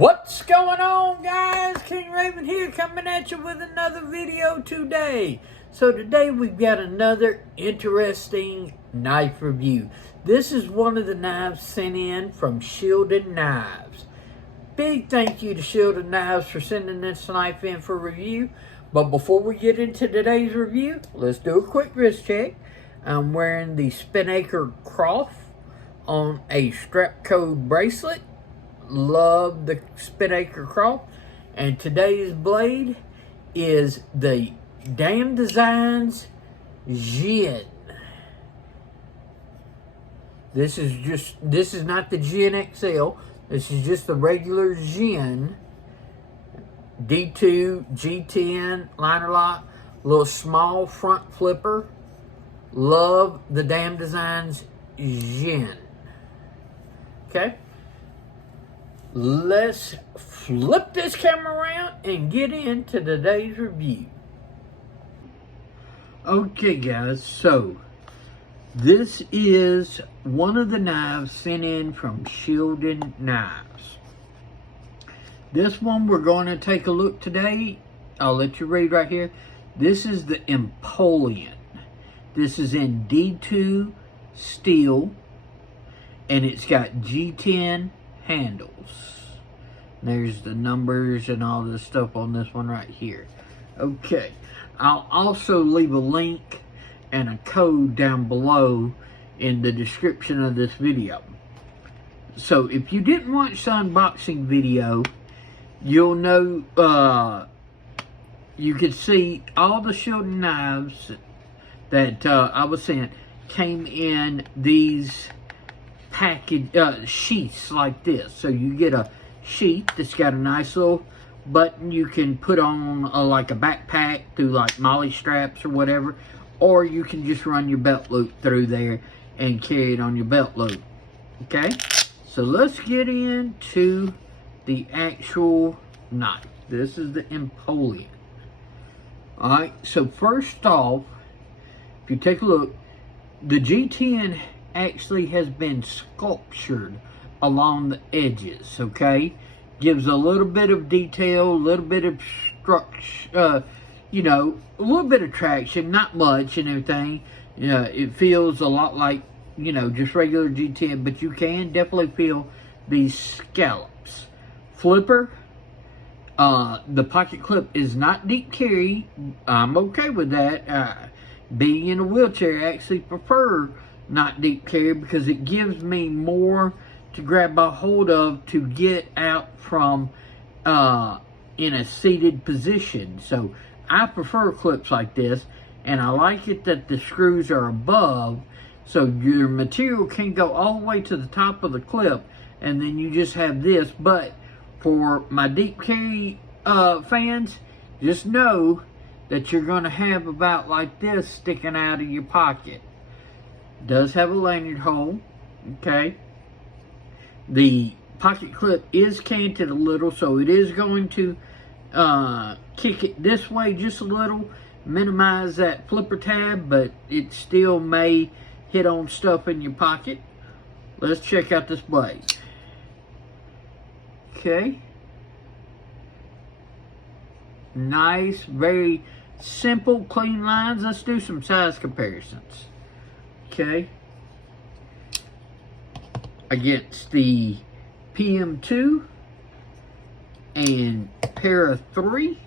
What's going on, guys? King Raven here, coming at you with another video today. So today we've got another interesting knife review. This is one of the knives sent in from Shieldon Knives. Big thank you to Shieldon Knives for sending this knife in for review. But before we get into today's review, let's do a quick wrist check. I'm wearing the Spinnaker Croft on a strap code bracelet. Love the Spinnaker Croft. And today's blade is the Damn Designs Jin. This is not the Jin XL. This is just the regular Jin. D2, G10, liner lock, little small front flipper. Love the Damn Designs Jin. Okay. Let's flip this camera around and get into today's review. Okay guys, so this is one of the knives sent in from Shieldon Knives. This one we're going to take a look today. I'll let you read right here. This is the Empoleon. This is in D2 steel and it's got G10 handles. There's the numbers and all this stuff on this one right here. Okay, I'll also leave a link and a code down below in the description of this video. So if you didn't watch the unboxing video, you'll know you could see all the Shieldon knives that I was saying came in these package sheaths like this. So you get a sheath that's got a nice little button you can put on like a backpack through like molly straps or whatever, or you can just run your belt loop through there and carry it on your belt loop. Okay, so let's get into the actual knife. This is the Empoleon. Alright, so first off, if you take a look, the G10 actually has been sculptured along the edges, okay? Gives a little bit of detail, a little bit of structure, you know, a little bit of traction, not much and everything. It feels a lot like, you know, just regular G10, but you can definitely feel these scallops. Flipper, the pocket clip is not deep carry. I'm okay with that. Being in a wheelchair, I actually prefer not deep carry because it gives me more to grab a hold of to get out from in a seated position. So I prefer clips like this, and I like it that the screws are above so your material can go all the way to the top of the clip, and then you just have this. But for my deep carry fans, just know that you're going to have about like this sticking out of your pocket. Does have a lanyard hole, okay? The pocket clip is canted a little, so it is going to kick it this way just a little, minimize that flipper tab, but it still may hit on stuff in your pocket. Let's check out this blade. Okay. Nice, very simple, clean lines. Let's do some size comparisons. Okay, against the PM2 and Para 3.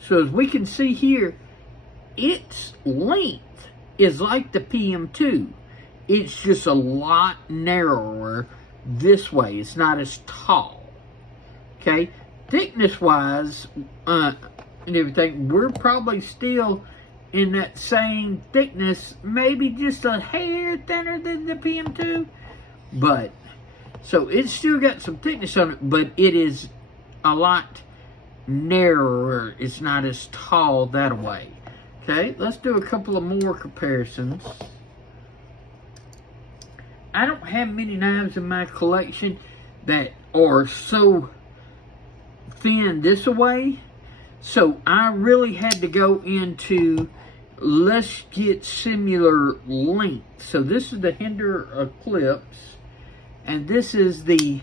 So as we can see here, its length is like the PM2. It's just a lot narrower this way. It's not as tall. Okay, thickness wise and everything, we're probably still in that same thickness, maybe just a hair thinner than the PM2, but so it's still got some thickness on it, but it is a lot narrower. It's not as tall that way. Okay, let's do a couple of more comparisons. I don't have many knives in my collection that are so thin this way, so I really had to go into, let's get similar length. So this is the Hinder Eclipse, and this is the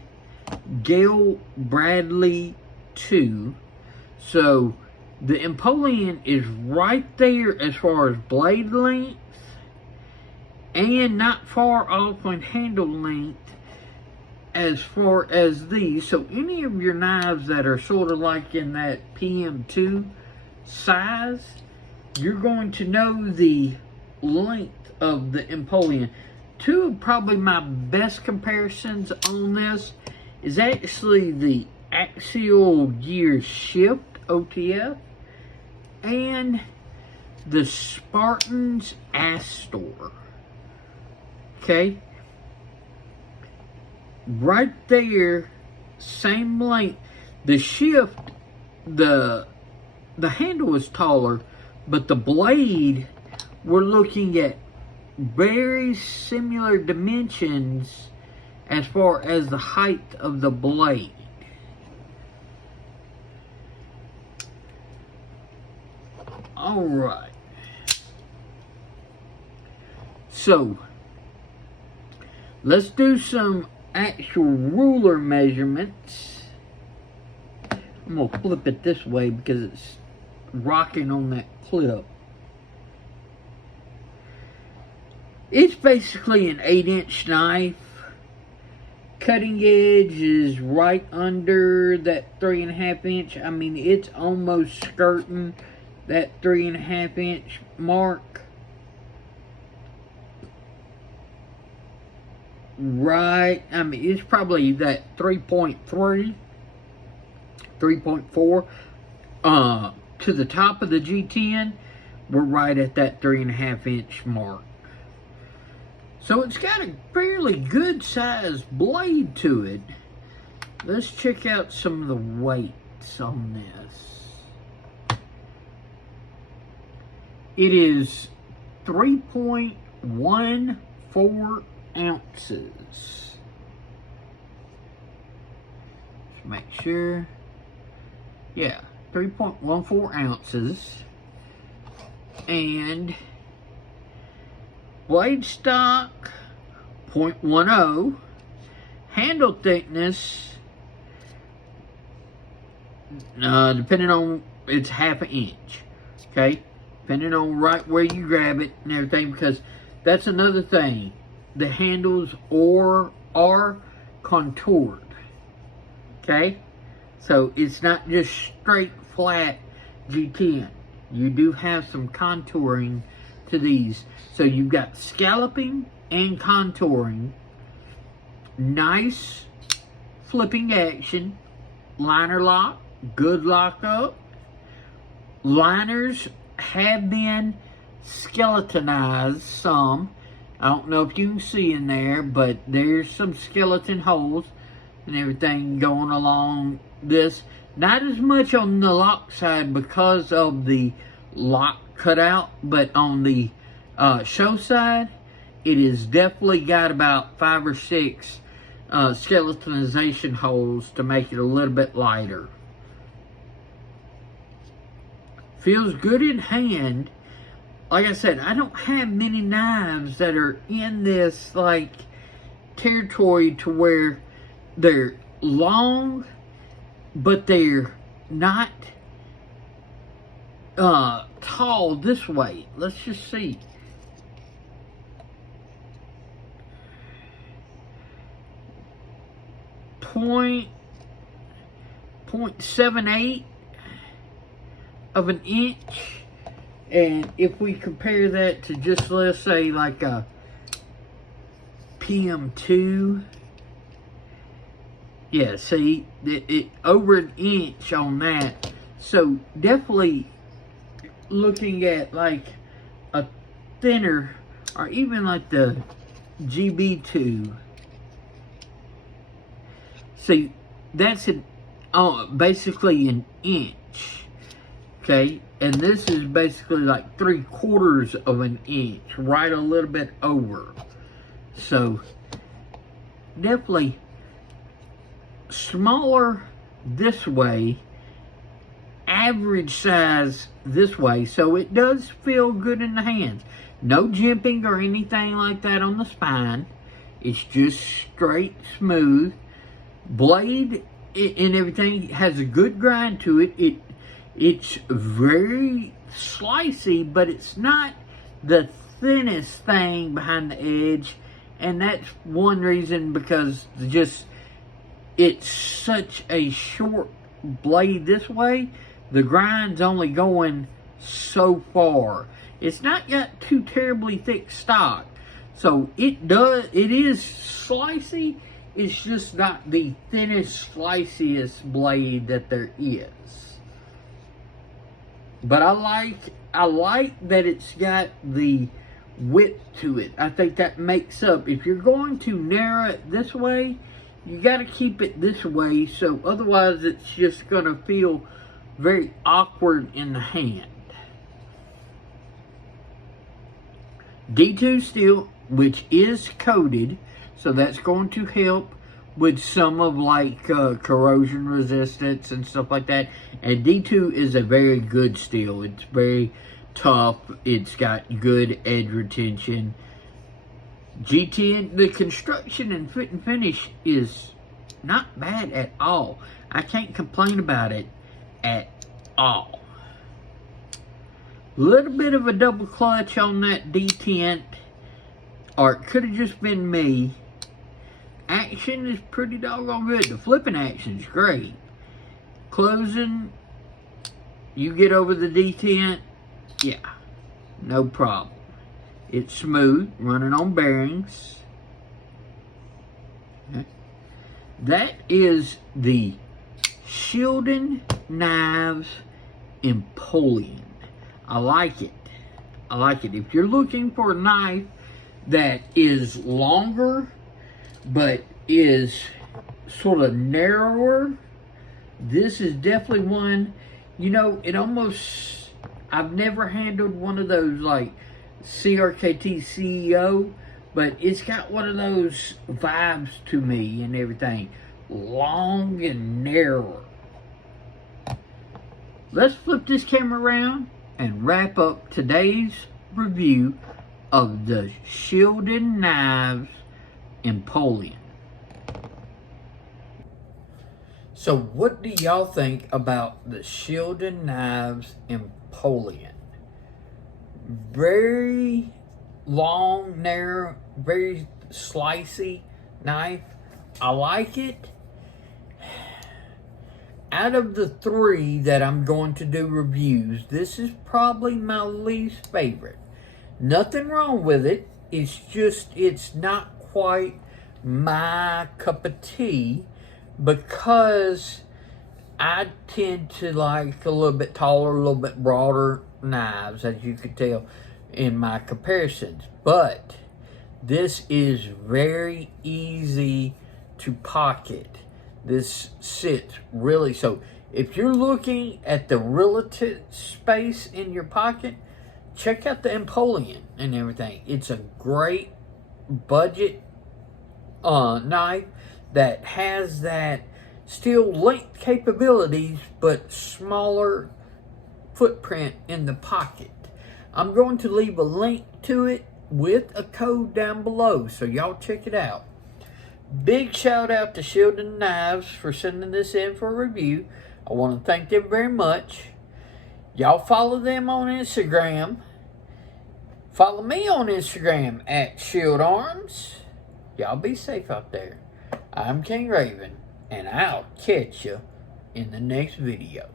Gale Bradley 2. So the Empoleon is right there as far as blade length and not far off on handle length as far as these. So any of your knives that are sort of like in that PM2 size, you're going to know the length of the Empoleon. Two of probably my best comparisons on this is actually the Axial Gear Shift OTF and the Spartan's Astor. Okay, right there, same length. The Shift, the handle is taller, but the blade, we're looking at very similar dimensions as far as the height of the blade. All right. So, let's do some actual ruler measurements. I'm going to flip it this way because it's rocking on that clip. It's basically an 8-inch knife. Cutting edge is right under that 3.5 inch. I mean, it's almost skirting that 3.5 inch mark. Right, I mean, it's probably that 3.3, 3.4. To the top of the G10, we're right at that 3.5 inch mark. So it's got a fairly good sized blade to it. Let's check out some of the weights on this. It is 3.14 ounces. Let's make sure. Yeah, 3.14 ounces. And blade stock 0.10. Handle thickness, depending on, it's 1/2 inch. Okay, depending on right where you grab it and everything, because that's another thing. The handles are contoured. Okay, so it's not just straight flat G10. You do have some contouring to these. So you've got scalloping and contouring. Nice flipping action. Liner lock. Good lockup. Liners have been skeletonized some. I don't know if you can see in there, but there's some skeleton holes and everything going along this. Not as much on the lock side because of the lock cutout, but on the show side, it has definitely got about 5 or 6 skeletonization holes to make it a little bit lighter. Feels good in hand. Like I said, I don't have many knives that are in this like territory to where they're long, but they're not tall this way. Let's just see. Point 0.78 of an inch. And if we compare that to just, let's say, like a PM2, yeah, see, it over an inch on that. So definitely looking at like a thinner, or even like the GB2. See, that's basically an inch. Okay, and this is basically like 3/4 of an inch, right a little bit over. So definitely smaller this way, average size this way, so it does feel good in the hands. No jimping or anything like that on the spine. It's just straight, smooth. blade and everything has a good grind to it. It's very slicey, but it's not the thinnest thing behind the edge, and that's one reason, because just it's such a short blade this way. The grind's only going so far. It's not got too terribly thick stock, so it is slicey. It's just not the thinnest, sliceyest blade that there is. But I like that it's got the width to it. I think that makes up. If you're going to narrow it this way, you got to keep it this way, so otherwise it's just going to feel very awkward in the hand. D2 steel, which is coated, so that's going to help with some of like corrosion resistance and stuff like that. And D2 is a very good steel. It's very tough. It's got good edge retention. G10, the construction and fit and finish is not bad at all. I can't complain about it at all. Little bit of a double clutch on that D10, or it could have just been me. Action is pretty doggone good. The flipping action is great. Closing, you get over the D10, yeah, no problem. It's smooth, running on bearings. Okay. That is the Shieldon Knives Empoleon. I like it. I like it. If you're looking for a knife that is longer but is sort of narrower, this is definitely one. You know, it almost, I've never handled one of those like CRKT CEO, but it's got one of those vibes to me and everything. Long and narrower. Let's flip this camera around and wrap up today's review of the Shieldon Knives Empoleon. So what do y'all think about the Shieldon Knives Empoleon? Very long, narrow, very slicey knife. I like it. Out of the three that I'm going to do reviews, this is probably my least favorite. Nothing wrong with it. It's just, it's not quite my cup of tea, because I tend to like a little bit taller, a little bit broader knives, as you could tell in my comparisons. But this is very easy to pocket. This sits really, so if you're looking at the relative space in your pocket, check out the Empoleon and everything. It's a great budget knife that has that still length capabilities but smaller footprint in the pocket. I'm going to leave a link to it with a code down below, so y'all check it out. Big shout out to Shieldon Knives for sending this in for a review. I want to thank them very much. Y'all follow them on Instagram. Follow me on Instagram at Shield Arms. Y'all be safe out there. I'm King Raven, and I'll catch you in the next video.